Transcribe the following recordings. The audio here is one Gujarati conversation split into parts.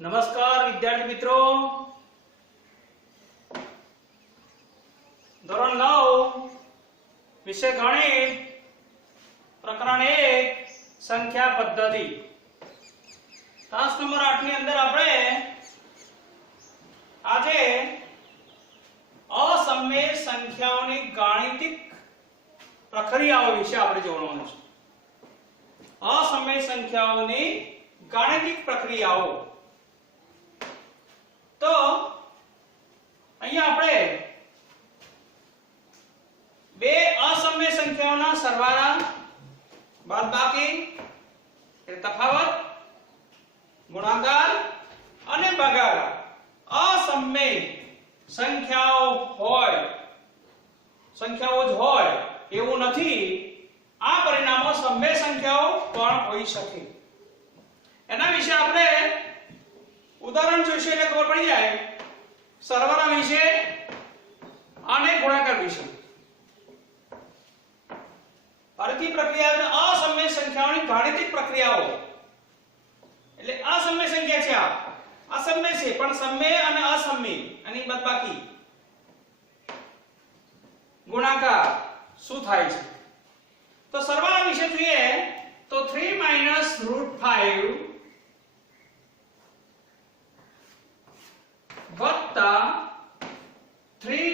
નમસ્કાર વિદ્યાર્થી મિત્રો, ધોરણ 9 વિષય ગણિત પ્રકરણ 1 સંખ્યા પદ્ધતિ ક્લાસ નંબર 8 ની અંદર આપણે આજે અસમય સંખ્યાઓની ગાણિતિક પ્રક્રિયાઓ વિશે આપણે જોવાનું છે। અસમય સંખ્યાઓની ગાણિતિક પ્રક્રિયાઓ તો અહીંયા આપણે બે અસમય સંખ્યાઓના સરવાળા બાદબાકી એટલે તફાવત ગુણાકાર અને ભાગાકાર અસમય સંખ્યાઓ જ હોય એવું નથી। આ પરિણામો સમય સંખ્યાઓ પણ હોઈ શકે। એના વિશે આપણે ઉદાહરણ જોઈશું એટલે ખબર પડી જાય। સરવાળા વિશે અને ગુણાકાર વિશે। ફરીથી પ્રક્રિયા અસમય સંખ્યાઓની ગાણિતિક પ્રક્રિયાઓ એટલે અસમય સંખ્યા છે। આ અસમય છે પણ સમય અને અસમય અને બાદબાકી ગુણાકાર શું થાય છે તો સરવાળા વિશે જોઈએ તો 3 - √5 વત્તા 3 -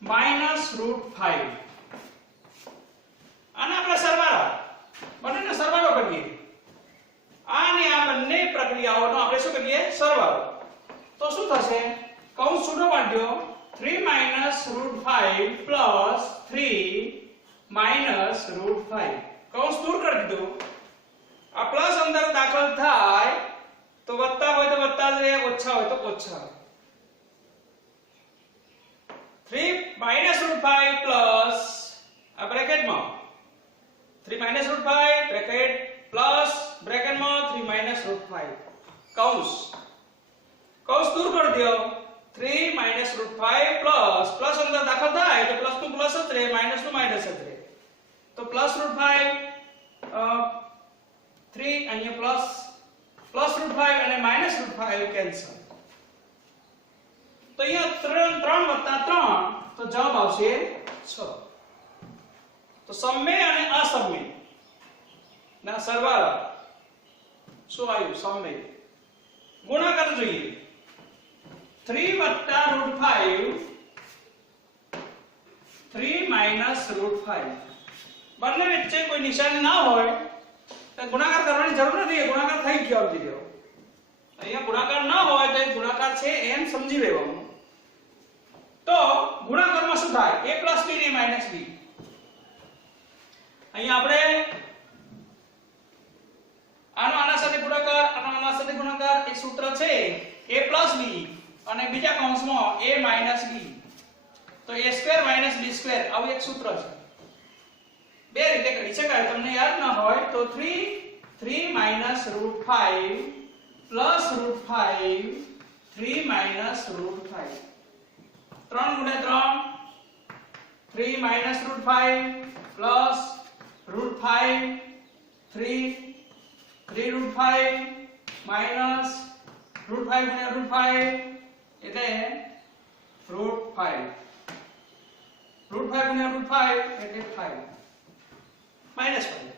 √5 આના આપણે સરવાળા બંનેનો સરવાળો કરીએ। આને આ બંને પ્રક્રિયાઓનો આપણે શું કરીએ સરવાળો। તો શું થશે કૌંસ છૂટો પાડ્યો 3 - √5 પ્લસ 3 - √5 કૌંસ દૂર કરી દીધું। આ પ્લસ અંદર દાખલ થાય તો વત્તા હોય તો વત્તા જ રહે, ઓછા હોય તો ઓછા। 3 - √5 પ્લસ આ બ્રેકેટમાં 3 - √5 બ્રેકેટ પ્લસ બ્રેકેટમાં 3 - √5 કૌંસ દૂર કરી દો। 3 - √5 પ્લસ પ્લસ અંદર દાખલ થાય તો પ્લસ નું પ્લસ જ રહે, માઈનસ નું માઈનસ જ રહે। તો પ્લસ √5 3 અહીંયા પ્લસ √5 અને -√5 કેન્સલ। તો અહીંયા 3 + 3 તો જવાબ આવશે 6। તો સમય અને અસમય ના સરવાળા શું આવ્યું સમય। ગુણાકાર જોઈએ 3 + √5 3 - √5 બંને વચ્ચે કોઈ નિશાની ના હોય તો ગુણાકાર કરવાની જરૂર નથી। ગુણાકાર થઈ ગયો દીધો। અહીંયા ગુણાકાર ના હોય તો ગુણાકાર છે એમ સમજી લેવાનું। તો ગુણાકારમાં શું થાય a + b ને -b। અહીંયા આપણે આના સાથે ગુણાકાર આના સાથે ગુણાકાર એક સૂત્ર છે a + b અને બીજા કૌંસમાં a - b તો a² - b² આવું એક સૂત્ર છે। બે રીતે કરી શકાય। તમને યાદ ન હોય તો 3 - √5 પ્લસ √5 3 - √5 3 × 3 3 - √5 પ્લસ √5 3 √5 માઈનસ √5 × √5 એટલે √5 √5 × √5 એટલે 5 -5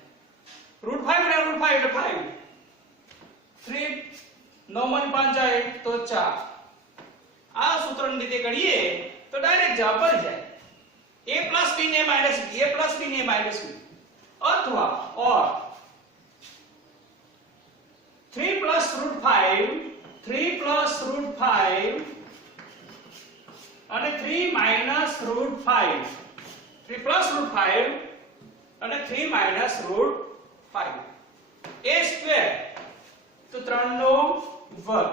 √5 × √5 એટલે 5 3 9 માંથી 5 જાય તો 4 આ સૂત્રની રીતે કરીએ તો ડાયરેક્ટ જવાબ મળી જાય। a + b ને -b a + b ને -b અથવા ઓર 3 + √5 3 + √5 અને 3 - √5 3 + √5 અને 3 - √5 a² તો 3 નો વર્ગ।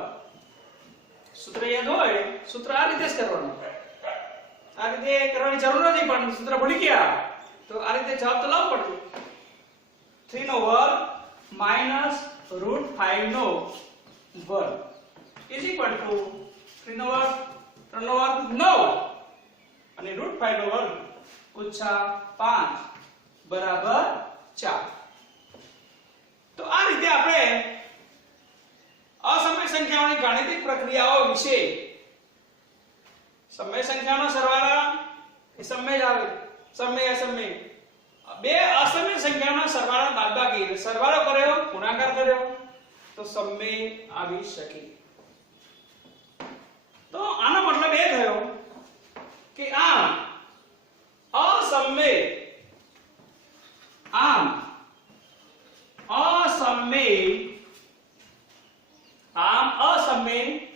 સૂત્ર યાદ હોય સૂત્ર આ રીતે જ કરવાનું। આ રીતે કરવાની જરૂર નથી પણ સૂત્ર ભૂલી ગયા તો આ રીતે જવાબ તો લાવવો પડશે। 3 નો વર્ગ -√5 નો વર્ગ = 3 નો વર્ગ 3 નો વર્ગ 9 અને √5 નો વર્ગ -5 બરાબર 4। તો આ રીતે આપણે પ્રાકૃતિક પ્રક્રિયાઓ વિશે સમય સંખ્યાનો સરવાળા એ સમય જ આવે, સમય અસમય. બે અસમય સંખ્યાનો સરવાળા બાદબાકી, સરવાળો કર્યો ગુણાકાર કર્યો તો સમય આવી શકે. તો આનો મતલબ એ થયો કે આમ અસમય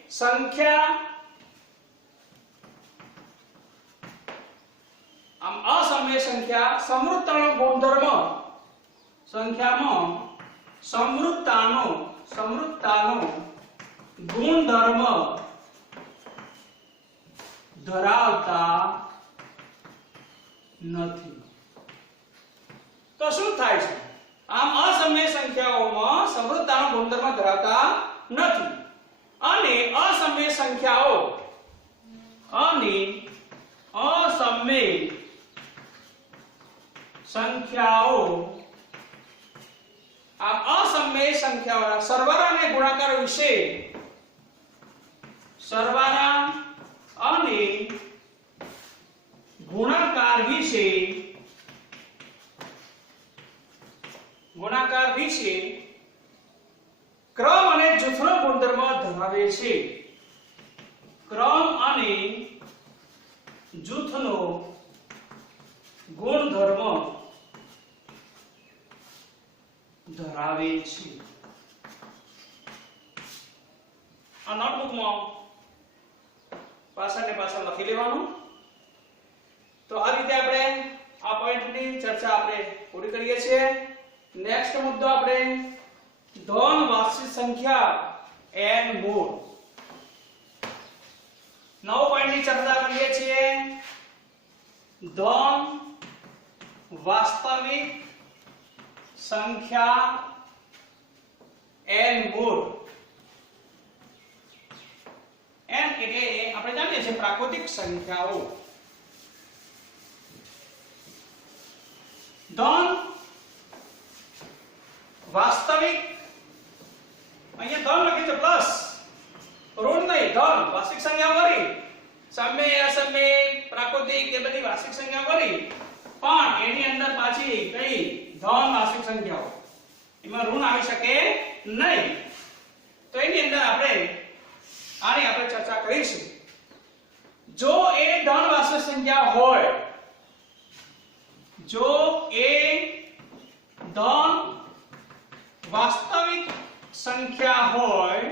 સંખ્યા અસમય સંખ્યા સમૃદ્ધતાનો ગુણધર્મ, સંખ્યામાં સમૃદ્ધતાનો ગુણધર્મ ધરાવતા નથી. તો શું થાય છે? આમ અસમય સંખ્યાઓમાં સમૃદ્ધતાનો ગુણધર્મ ધરાવતા નથી અને અસમય સંખ્યાઓ આમ અસમય સંખ્યાઓના સરવાળા અને ગુણાકાર વિશે, સરવાળા અને ગુણાકાર વિશે ક્રમ અને જૂથનો ગુણધર્મ ધરાવે છે. ક્રમ અને જૂથનો ગુણધર્મ ધરાવે છે. આ નોટબુકમાં પાછળ લખી લેવાનું. તો આ રીતે આપણે આ પોઈન્ટની ચર્ચા આપણે પૂરી કરીએ છીએ. નેક્સ્ટ મુદ્દો આપણે ધન વાસ્તવિક સંખ્યા n મૂળ. નવો પોઈન્ટની ચર્ચા કરીએ છીએ. ધન વાસ્તવિક સંખ્યા n મૂળ. n એટલે આપણે જાણીએ છીએ પ્રાકૃતિક સંખ્યાઓ. ધન વાસ્તવિક, અહીંયા ધન લખી છે પ્લસ, ઋણ નહીં, ધન વાસ્તવિક સંખ્યા કરી, સમય અસમય પ્રાકૃતિક એ બધી વાસ્તવિક સંખ્યા કરી, પણ એની અંદર પાછી કઈ ધન વાસ્તવિક સંખ્યાઓ, એમાં ઋણ આવી શકે નહીં. તો એની અંદર આની આપણે ચર્ચા કરીશું. જો એ ધન વાસ્તવિક સંખ્યા હોય, જો એ ધન વાસ્તવિક સંખ્યા હોય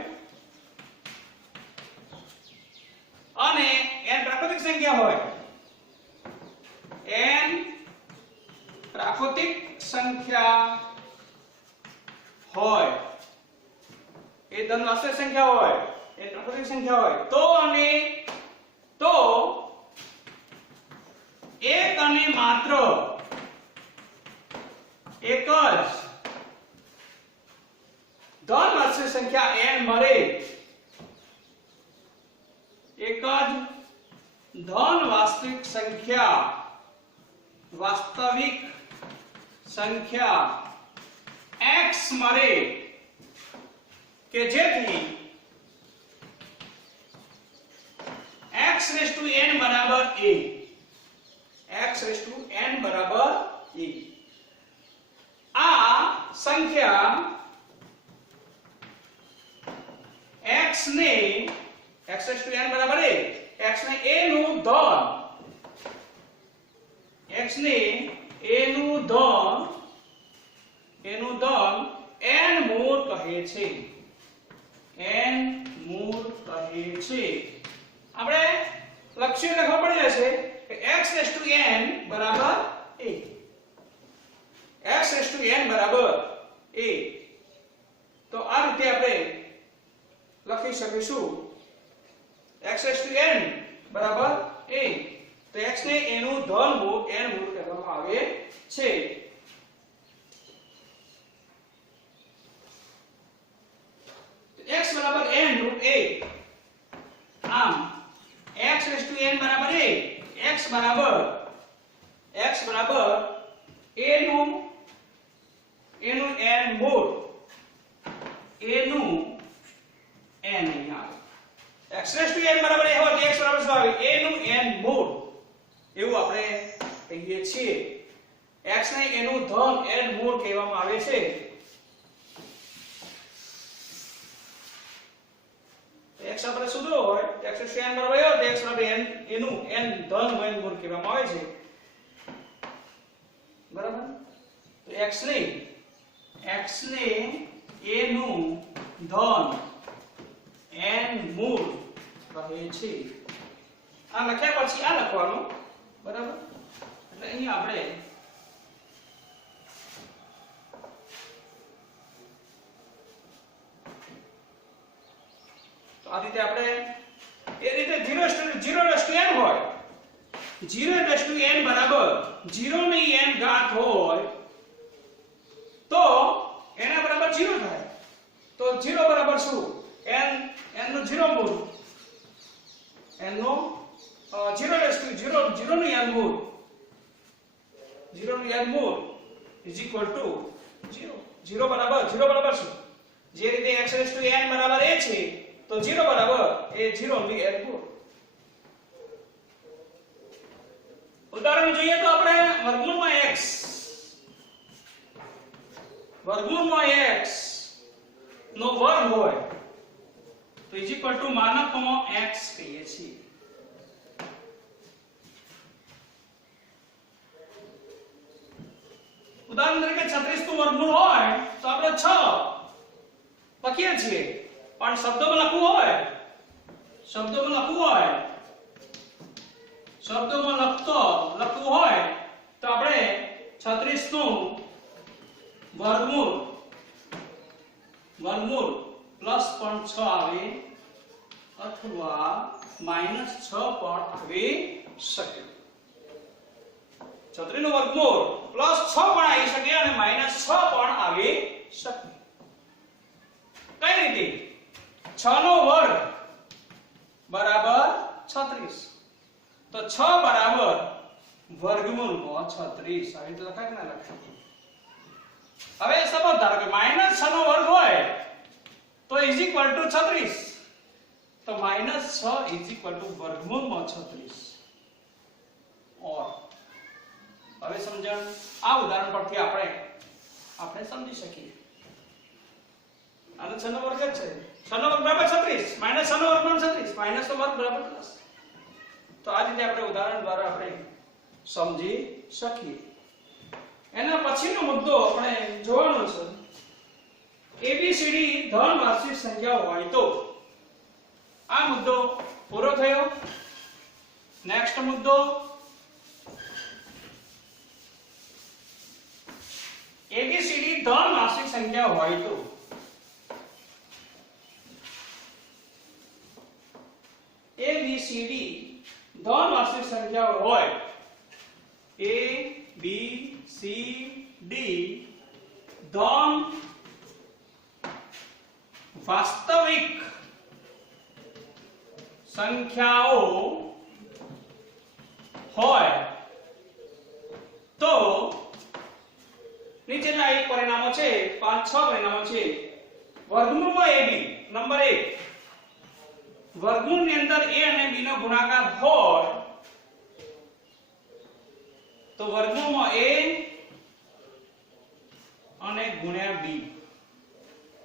અને n પ્રાકૃતિક સંખ્યા હોય, n પ્રાકૃતિક સંખ્યા હોય, એ ધન વાસ્તવિક સંખ્યા હોય, એ પ્રાકૃતિક સંખ્યા હોય, તો એક અને માત્ર એક જ ધન વાસ્તવિક સંખ્યા n મળે. એક જ ધન વાસ્તવિક સંખ્યા x મળે કે જેથી xn બરાબર a, xn બરાબર a. આ સંખ્યા x ને xn બરાબર a, x ને a નું ધન, x ને a નું ધન n મૂળ કહે છે. n મૂળ કહે છે. આપણે લક્ષ્ય લખવા પડી જશે કે xn બરાબર a, xn બરાબર a. તો આ રીતે આપણે લખી શકીશું xn બરાબર a. તો x ને a નું ધન મૂળ n મૂળ કહેવામાં આવે છે. x બરાબર n રૂટ a. આમ xn બરાબર a, x બરાબર a નું n મૂળ, a નું n અહીં આવે x⁴n બરાબર a હોય તો x બરાબર શું આવે a નું n મૂળ એવું આપણે કહીએ છીએ x ને a નું ધન n મૂળ કહેવામાં આવે છે x આપણે સુધરો હોય x⁴n બરાબર હોય તો x બરાબર n a નું n ધન n મૂળ કહેવામાં આવે છે બરાબર તો x ને a નું ધન n મૂળ કહે છે આ લખ્યા પછી આ લખવાનું બરાબર એટલે અહીં આપણે તો આ રીતે આપણે એ રીતે 0:n હોય 0:n બરાબર 0 ની n ઘાત હોય તો એના બરાબર 0 થાય તો 0 બરાબર શું n નો 0 મૂળ n નો 0:0 નું n મૂળ 0 નું n મૂળ = 0 બરાબર શું જે રીતે x⁴n બરાબર a છે તો 0 બરાબર એ 0 નું n મૂળ ઉદાહરણ જોઈએ તો આપણે વર્ગમૂળમાં x નો વર્ગ હોય તો = માનકમાં x કહીએ છીએ ઉદાહરણ તરીકે 36 નું વર્ગમૂળ હોય તો આપણે 6 લખીએ છીએ પણ શબ્દોમાં લખવું હોય તો આપણે 36 નું વર્ગમૂળ પ્લસ પણ 6 આવે અથવા માઈનસ 6 પણ આવી શકે 36 નું વર્ગમૂળ પ્લસ 6 પણ આવી શકે અને માઈનસ 6 પણ આવી શકે કઈ રીતે 6 નો વર્ગ બરાબર 36 તો 6 બરાબર વર્ગમૂળમાં 36 આવી રીતે લખાય કે ના લખાય હવે સમજ ધારો કે -6 નો વર્ગ હોય તો = 36 તો -6 = વર્ગમૂળમાં 36 ઓર હવે સમજણ આ ઉદાહરણ પરથી આપણે સમજી શકીએ આનો 6 નો વર્ગ છે 6 નો વર્ગ બરાબર 36 -6 નો વર્ગ બરાબર 36 માઈનસ નો વર્ગ બરાબર પ્લસ તો આ રીતે આપણે ઉદાહરણ દ્વારા આપણે સમજી શકીએ એના પછીનો મુદ્દો આપણે જોવાનો છે ABCD ધન વાર્ષિક સંખ્યાઓ હોય તો આ મુદ્દો પૂરો થયો નેક્સ્ટ મુદ્દો ABCD ધન વાર્ષિક સંખ્યા હોય તો ABCD ધન વાર્ષિક સંખ્યાઓ હોય A B C D ધન વાસ્તવિક સંખ્યાઓ હોય તો નીચેના એક પરિણામો છે 5-6 પરિણામો છે વર્ગમૂળમાં AB નંબર 1 વર્ગમૂળની અંદર a અને b નો ગુણાકાર હોય તો વર્ગમૂળમાં a અને ગુણ્યા b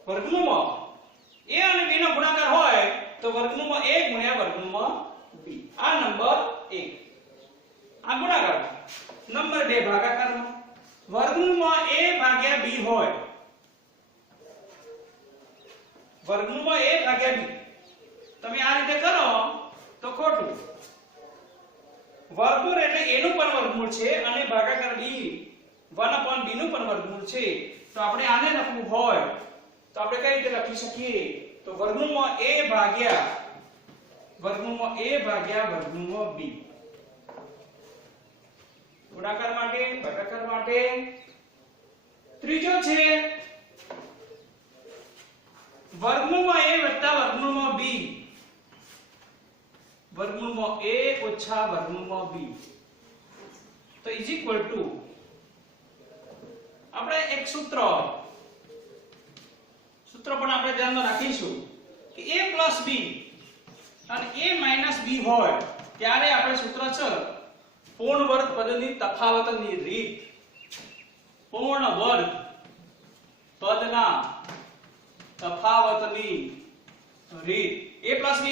વર્ગમૂળમાં a અને b નો ગુણાકાર હોય તો વર્ગમૂળમાં a ગુણ્યા વર્ગમૂળમાં b આ નંબર 1 આ ગુણાકાર નંબર 2 ભાગાકારમાં વર્ગમૂળમાં a ભાગ્યા b હોય વર્ગમૂળમાં a ભાગ્યા b તમે આ રીતે કરો તો ખોટું વર્ગમૂળ એટલે a નું પણ વર્ગમૂળ છે અને ભાગાકાર b 1/b નું પણ વર્ગમૂળ છે તો આપણે આને લખવું હોય તો આપણે કઈ રીતે લખી શકીએ તો વર્ગમૂળમાં a ભાગ્યા વર્ગમૂળમાં b ગુણાકાર માટે ભાગાકાર માટે ત્રીજો છે વર્ગમૂળમાં a વત્તા વર્ગમૂળમાં b વર્ગમૂળમાં a ઓછા વર્ગમૂળમાં b તો = આપણે એક સૂત્ર પણ આપણે ધ્યાનમાં રાખીશું કે a + b અને a - b હોય ત્યારે આપણે સૂત્ર છે પૂર્ણ વર્ગ પદની તફાવતની રીત. પૂર્ણ વર્ગ પદના તફાવતની રીત. a + b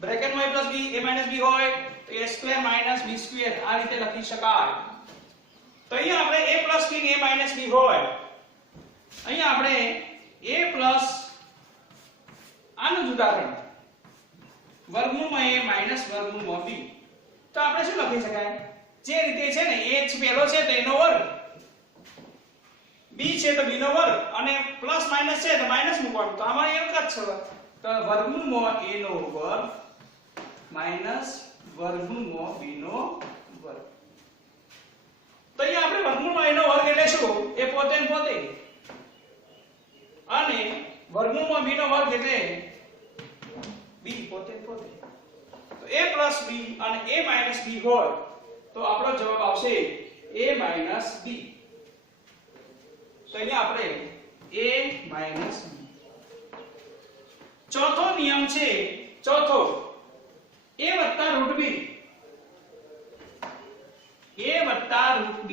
બ્રેકેટમાં a + b a - b હોય તો a² - b² આ રીતે લખી શકાય. તો અહીંયા આપણે a + b ને a - b હોય, અહીંયા આપણે a પ્લસ આનું જ ઉદાહરણ વર્ગમૂળમાં a માઈનસ વર્ગમૂળમાં b. તો આપણે શું લખી શકાય? જે રીતે છે ને a પહેલો છે તો a નો વર્ગ, b છે તો b નો વર્ગ અને પ્લસ માઈનસ છે તો માઈનસ મૂકવાનું. તો આમાં એક જ છે તો વર્ગમૂળમાં a નો વર્ગ માઈનસ વર્ગમૂળમાં b નો વર્ગ. તો અહીંયા આપણે વર્ગમૂળમાં a નો વર્ગ એટલે શું? એ પોતે ને પોતે, અને વર્ગમૂળમાં b નો વર્ગ એટલે b પોતે ને પોતે. તો a + b અને a - b હોય તો આપણો જવાબ આવશે a - b. તો અહીંયા આપણે a - b. ચોથો નિયમ છે, ચોથો a + √b. a + √b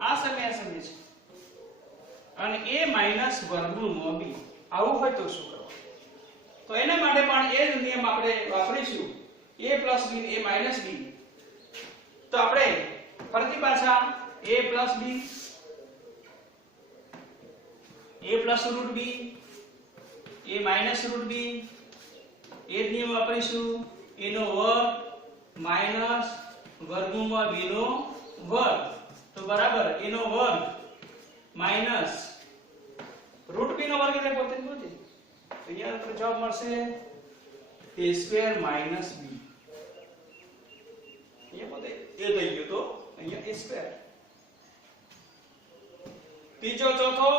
આ સમે છે અને a - વર્ગમૂળમાં b. આવું હોય તો શું કરવું? તો એના માટે પણ એ જ નિયમ આપણે વાપરીશું, a + b ને a - b. તો આપણે ફરીથી પાછા a + b a + √b a - √b એ જ નિયમ વાપરીશું. a નો વર્ગ માઈનસ વર્ગમૂળમાં b નો વર્ગ તો બરાબર a નો વર્ગ માઈનસ √b નો વર્ગ એટલે પોતે જ પોતે. તો અહીંયા આપણો જવાબ મળશે a² - b. અહીંયા પોતે a થઈ ગયો તો અહીંયા a². ત્રીજો ચોથો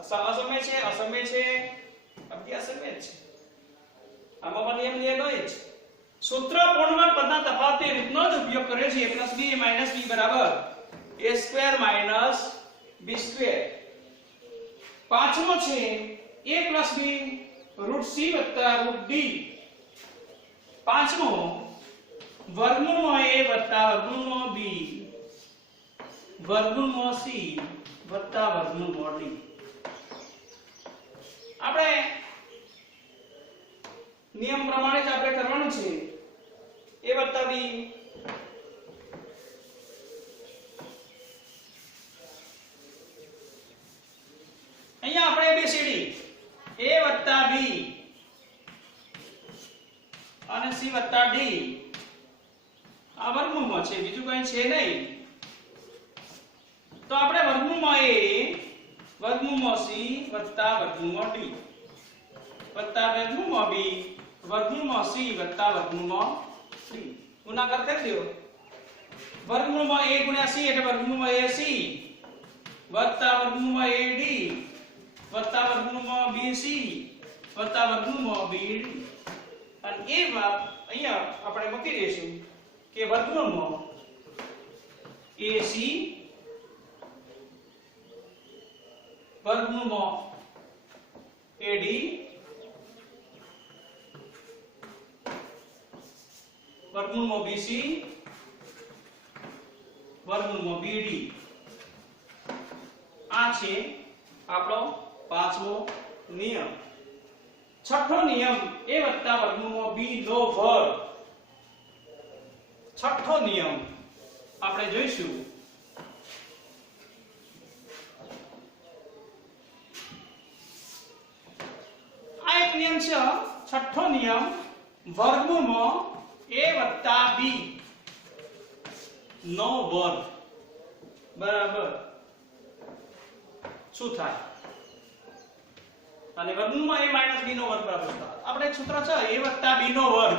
અસમય છે, અસમય છે, અબધી અસમય છે. આમાં પણ નિયમ લીધો જ સૂત્ર પૂર્ણવર્ગ પદના તફાવતની રીતનો જ ઉપયોગ કર્યો છે. a + b a - b બરાબર a² - b². પાંચમો છે a + b √c + √d. પાંચમો વર્ગમૂળમાં a + વર્ગમૂળમાં b વર્ગમૂળમાં c + વર્ગમૂળમાં d. આપણે નિયમ પ્રમાણે જ આપણે કરવાનું છે. a + b અહીંયા આપણે ABCD a + b અને c + d આ વર્ગમૂળમાં છે, બીજું કંઈ છે નહીં. તો આપણે વર્ગમૂળમાં a વર્ગમૂળમાં c + વર્ગમૂળમાં d વર્ગમૂળમાં b વર્ગમૂળમાં c + વર્ગમૂળમાં d ગુણાકાર કરી દો. વર્ગમૂળમાં a * c એટલે વર્ગમૂળમાં ac વર્ગમૂળમાં ad વર્ગમૂળમાં bc વર્ગમૂળમાં bd. અને એ વાત અહીંયા આપણે મૂકી દઈશું કે વર્ગમૂળમાં ac વર્ગમૂળમાં ad વર્ગમૂળમાં bc વર્ગમૂળમાં bd. આ છે આપણો પાંચમો નિયમ. છઠ્ઠો નિયમ a + વર્ગમૂળમાં b નો વર્ગ. છઠ્ઠો નિયમ આપણે જોઈશું. આ એક નિયમ છે, છઠ્ઠો નિયમ વર્ગમૂળમાં a + b નો વર્ગ બરાબર શું થાય? અને વર્ગમૂળમાં a - b નો વર્ગ બરાબર શું થાય? આપણે એક સૂત્ર છે a + b નો વર્ગ.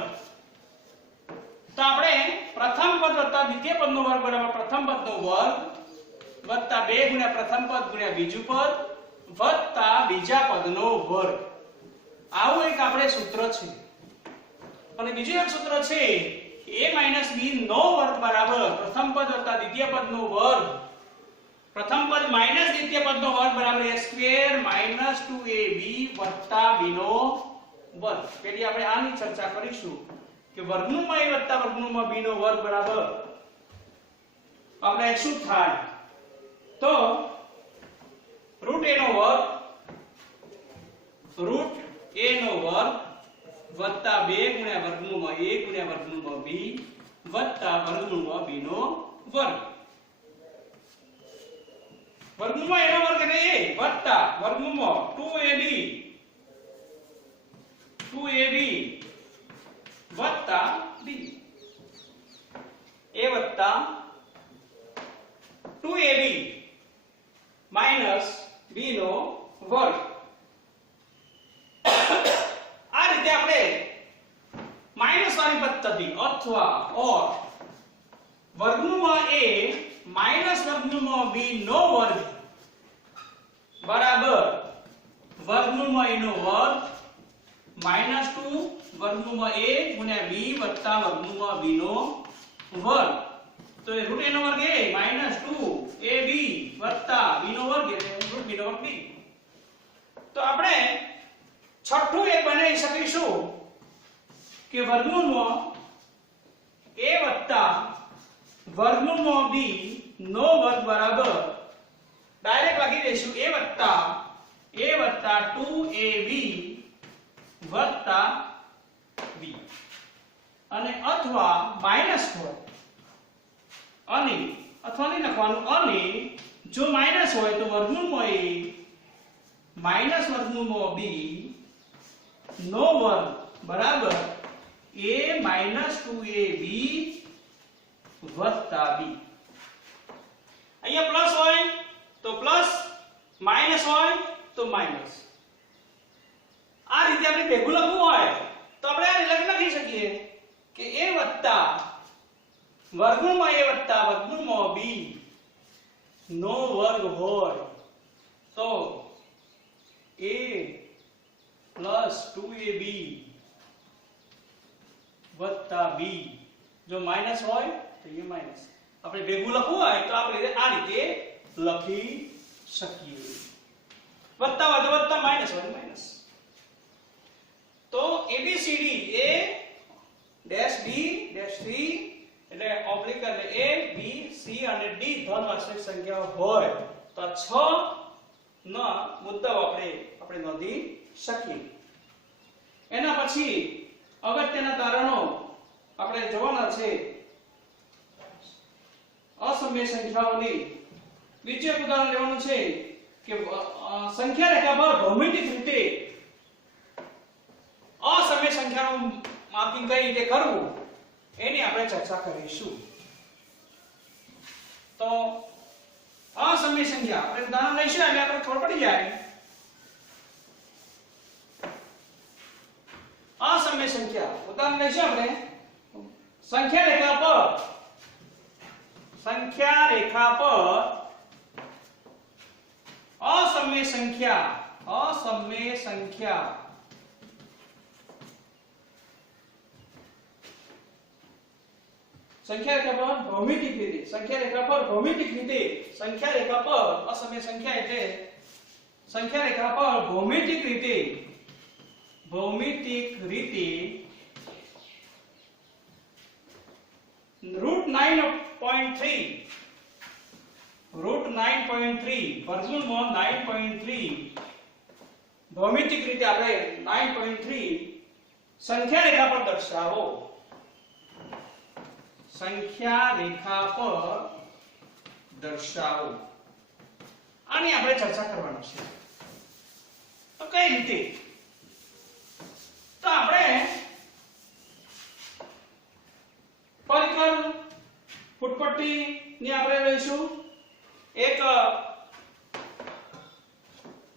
તો આપણે પ્રથમ પદ + દ્વિતીય પદનો વર્ગ બરાબર પ્રથમ પદનો વર્ગ વત્તા 2 * પ્રથમ પદ * બીજું પદ વત્તા બીજા પદનો વર્ગ. આવું એક આપણે સૂત્ર છે. અને બીજું એક સૂત્ર છે a - b નો વર્ગ બરાબર પ્રથમ પદ વત્તા દ્વિતીય પદનો વર્ગ. પ્રથમ પદ માઈનસ દ્વિતીય પદનો વર્ગ બરાબર a² - 2ab વત્તા b નો વર્ગ. તેથી આપણે આની ચર્ચા કરીશું કે વર્ગમૂળમાં a વત્તા વર્ગમૂળમાં b નો વર્ગ બરાબર આપણે શું થાય તો રૂટ a નો વર્ગ વત્તા 2 ગુણ્યા વર્ગમૂળમાં a ગુણ્યા વર્ગમૂળમાં b વત્તા વર્ગમૂળમાં b નો વર્ગ. વર્ગમૂળમાં a નો વર્ગ એટલે a વત્તા વર્ગમૂળમાં 2ab વત્તા b a વત્તા 2ab માઈનસ b નો વર્ગ. આ રીતે આપણે માઈનસ વાળી પદ્ધતિ અથવા ઓર વર્ગમૂળમાં a માઈનસ વર્ગમૂળમાં b નો વર્ગ બરાબર વર્ગમૂળમાં a નો વર્ગ માઈનસ 2 વર્ગમૂળમાં a ગુણ્યા b વત્તા વર્ગમૂળમાં b નો વર્ગ. તો એ રૂટ a નો વર્ગ a માઈનસ 2ab વત્તા b નો વર્ગ એટલે રૂટ b નો વર્ગ b. તો આપણે છઠ્ઠું એક બનાવી શકીશું કે વર્ગમૂળમાં a વત્તા વર્ગમૂળમાં b નો વર્ગ બરાબર ડાયરેક્ટ લખી દઈશું a વત્તા 2ab વત્તા b અને અથવા માઈનસ હોય અને અથવા નહીં લખવાનું અને જો માઈનસ હોય તો વર્ગમૂળમાં a માઈનસ વર્ગમૂળમાં b નો વર્ગ બરાબર a માઈનસ 2ab વત્તા b. અહીંયા પ્લસ હોય તો પ્લસ માઈનસ હોય તો માઈનસ. આ રીતે આપણે ભેગું લખવું હોય તો આપણે આ રીતે લખી શકીએ કે a વત્તા વર્ગમૂળમાં a વત્તા વર્ગમૂળમાં b નો વર્ગ હોય તો a પ્લસ 2ab વત્તા b. જો માઈનસ હોય તો એ માઈનસ. આપણે ભેગું લખવું હોય તો આપણે આ રીતે લખી શકીએ. વત્તા હોય તો વત્તા માઈનસ હોય તો માઈનસ. તો ABCD a dash b dash c એટલે ઓબ્લિક એટલે a b c અને d ધન વાસ્તવિક સંખ્યાઓ હોય તો 6 ના મુદ્દાઓ આપણે નોંધી શકીએ. એના પછી અગત્યના તારણો આપણે જોવાના છે. અસમય સંખ્યાઓની બીજું એક ઉદાહરણ લેવાનું છે કે સંખ્યા રેખા પર ભૌમિતિક રીતે અસમય સંખ્યાનું માપિંગ કઈ રીતે કરવું એની આપણે ચર્ચા કરીશું. તો અસમય સંખ્યા આપણે ઉદાહરણ લઈશું એટલે આપણે ખબર પડી જાય. અસમય સંખ્યા ઉદાહરણ લઈશું આપણે સંખ્યા રેખા પર અસમય સંખ્યા સંખ્યા રેખા પર ભૌમિતિક રીતે સંખ્યા રેખા પર અસમય સંખ્યા એટલે સંખ્યા રેખા પર ભૌમિતિક રીતે રૂટ 9.3 વર્ગમૂળમાં 9.3 ભૌમિતિક રીતે આપણે 9.3 સંખ્યા રેખા પર દર્શાવો. આની આપણે ચર્ચા કરવાની છે. તો કઈ રીતે? તો આપણે પરિકર ફૂટપટ્ટી ની આપણે લઈશું. એક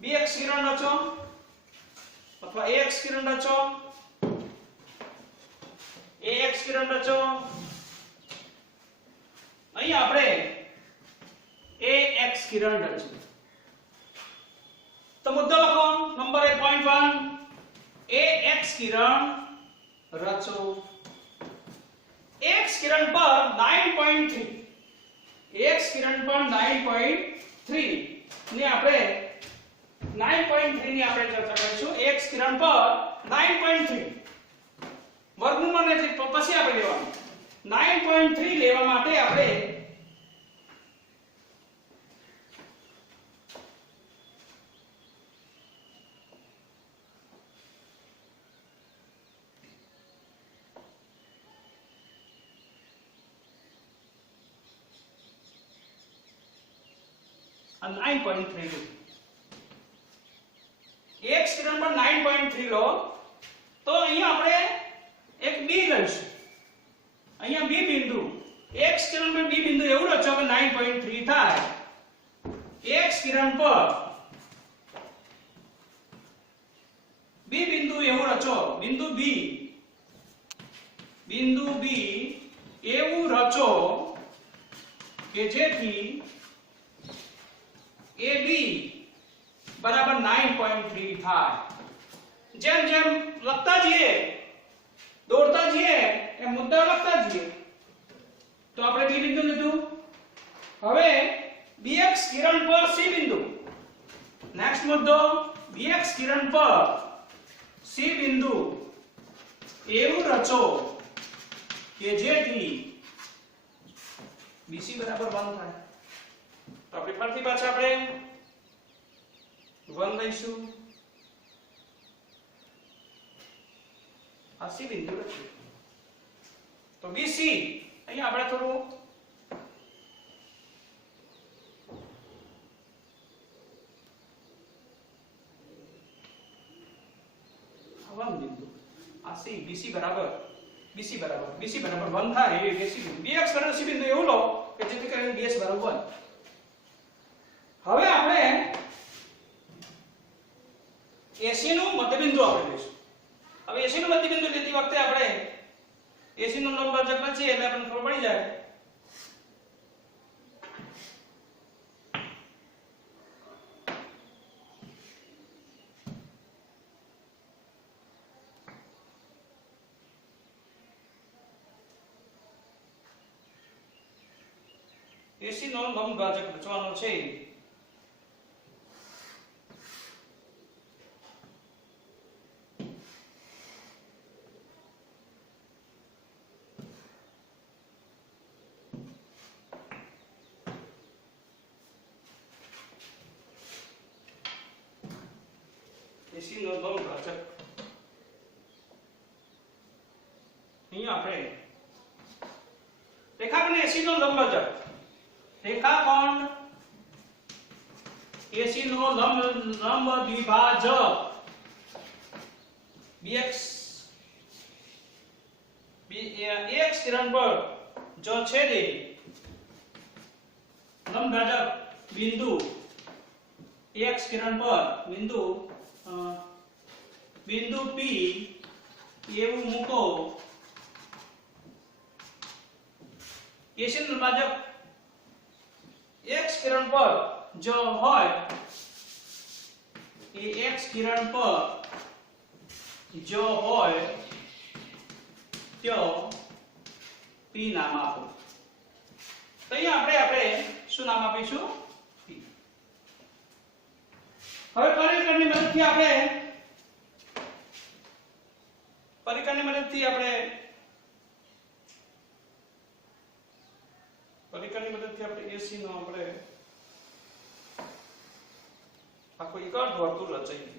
bx કિરણ રચો અથવા ax કિરણ રચો, ax કિરણ રચો. અહીં આપણે ax કિરણ રચી. તો મુદ્દો લખો નંબર 8.1 ax કિરણ રચો. ax કિરણ પર 9.3 ax કિરણ પર 9.3 ને આપણે 9.3 ની આપણે ચર્ચા કરીશું. ax કિરણ પર 9.3 વર્ગમૂળ ને પછી આપણે લેવાનું 9.3 લેવા માટે આપણે આ 9.3 લો x કિરણ પર 9.3 લો તો અહીંયા આપણે એક b લઈશું અહીંયા b બિંદુ x કિરણ પર b બિંદુ એવું રચો કે 9.3 થાય x કિરણ પર b બિંદુ એવું રચો બિંદુ b એવું રચો કે જેથી AB બરાબર 9.3 થાય જેમ જેમ લખતા જઈએ દોડતા જઈએ એ મુદ્દા લખતા જઈએ તો આપણે b બિંદુ લીધું હવે bx કિરણ પર c બિંદુ નેક્સ્ટ મુદ્દો bx કિરણ પર c બિંદુ એવું રચો કે જેથી bc બરાબર 1 થાય તો આપણે ફરીથી પાછા આપણે 1 લઈશું આ c બિંદુ લખીએ તો bc અહીંયા આપણે થોડું 1 બિંદુ આ c bc બરાબર 1 થાય એ bc બિંદુ bx બરાબર c બિંદુ એવું લો કે જેથી કરીને bs બરાબર 1 હવે આપણે AC નું મધ્યબિંદુ આપણે લઈશું હવે AC નું મધ્યબિંદુ લેતી વખતે આપણે AC નું લંબભાજક લખીએ એટલે આપણને ખબર પડી જાય AC નો લંબભાજક રચવાનો છે AC નો લંબભાજક અહીંયા આપણે રેખાખંડ AC નો લંબભાજક રેખાખંડ AC નો લંબ દ્વિભાજક bx x કિરણ પર જો છેદે લંબભાજક બિંદુ x કિરણ પર બિંદુ P એવું મૂકો AC નું લંબભાજક x કિરણ પર જો હોય એ x કિરણ પર જો હોય તો P નામ આપો તો અહીંયા આપણે શું નામ આપીશું P હવે પરિકરની મદદથી આપણે AC નો આપણે આખો એક વર્તુળ રચાઈએ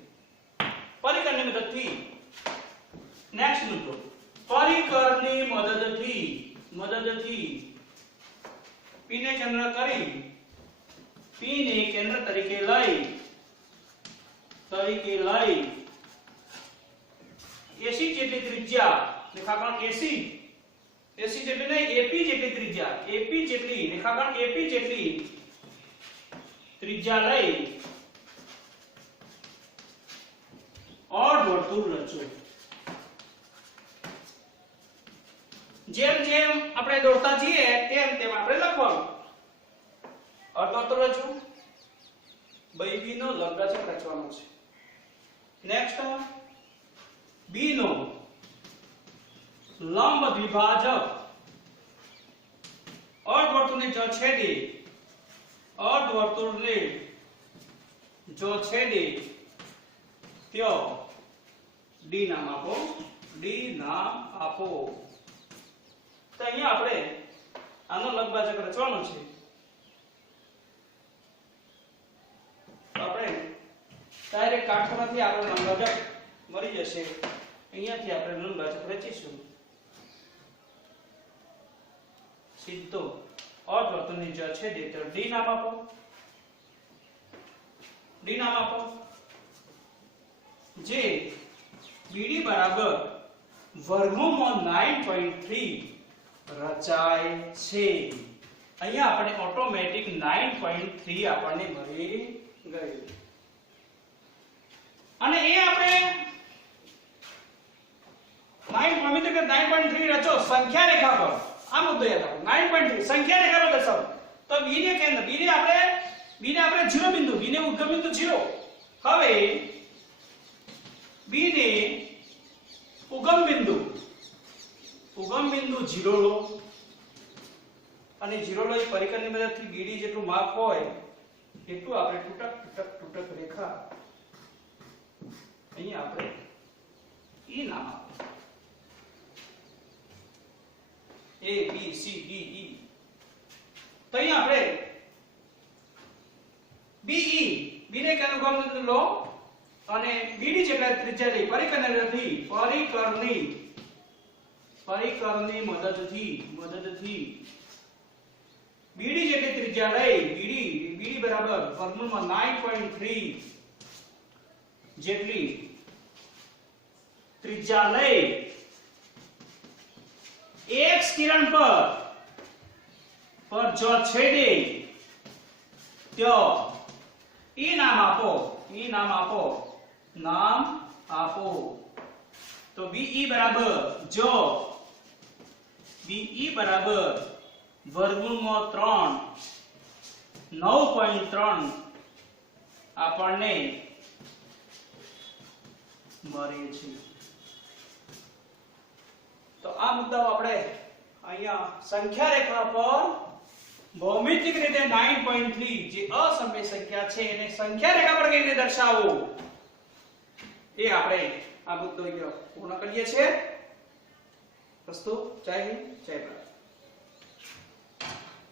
પરિકરની મદદથી નેક્સ્ટ મુદ્દો પરિકરની મદદથી P ને કેન્દ્ર કરી P ને કેન્દ્ર તરીકે લઈ AC જેટલી ત્રિજ્યા રેખાખંડ AC જેટલી નહીં AP જેટલી ત્રિજ્યા રેખાખંડ AP જેટલી ત્રિજ્યા લઈ અર્ધવર્તુળ રચો જેમ જેમ આપણે દોડતા જઈએ તેમ તેમ આપણે લખવાનું અર્ધવર્તુળ રચવું B નો લંબભાજક રચવાનો છે નેક્સ્ટ B નો લંબ દ્વિભાજક અર્ધવર્તુળને જો છેદે ત્યો D નામ આપો ડી નામ આપો. તો અહીંયા આપણે આનો લંબભાજક રચવાનો છે. તો આપણે ડાયરેક્ટ કાટખૂણાથી આપણે લંબભાજક મળી જશે. અહીંયાથી આપણે લંબભાજક રચીશું. સીધો અર્ધવર્તુળની જે છેદે તો ડી નામ આપો. ડી નામ આપો જે બીડી બરાબર વર્ગમૂળમાં 9.3 રચાય છે. અહીંયા આપણે ઓટોમેટિક 9.3 આપણને મળી ગયું. અને એ આપણે 9.3 રચો સંખ્યા રેખા પર. આ મુદ્દો યાદ રાખો. 9.3 સંખ્યા રેખા પર દર્શાવો. તો બી ને કેન્દ્ર, બી ને આપણે 0 બિંદુ, બી ને ઉદ્ગમ બિંદુ 0. હવે બી ને ઉગમ બિંદુ 0 લો અને 0 લો. પરિકરની મદદથી બીડી જેટલું માપ હોય એટલું આપણે તૂટક રેખા અહીંયા આપણે ઈ નામ આપો. A B C D E. તો અહીંયા આપણે BE B ને કેનું ઉગમ બિંદુ લો અને BD જેટલા ત્રિજ્યા લઈ પરિકરની મદદથી BD જેટલી ત્રિજ્યા લઈ BD બરાબર વર્ગમૂળમાં 9.3 જેટલી ત્રિજ્યા લઈ X કિરણ પર જો છેદે ત્યાં ઈ નામ આપો. તો BE બરાબર જો BE બરાબર વર્ગમૂળમાં 9.3 આપણને મળે છે. તો આ મુદ્દાઓ આપણે અહીંયા સંખ્યા રેખા પર ભૌમિતિક રીતે 9.3 જે અસમય સંખ્યા છે એને સંખ્યા રેખા પર કઈ રીતે દર્શાવવું એ આપણે આ મુદ્દો પૂર્ણ કરીએ છીએ. અસ્તુ. જય હિન્દ, જય ભારત.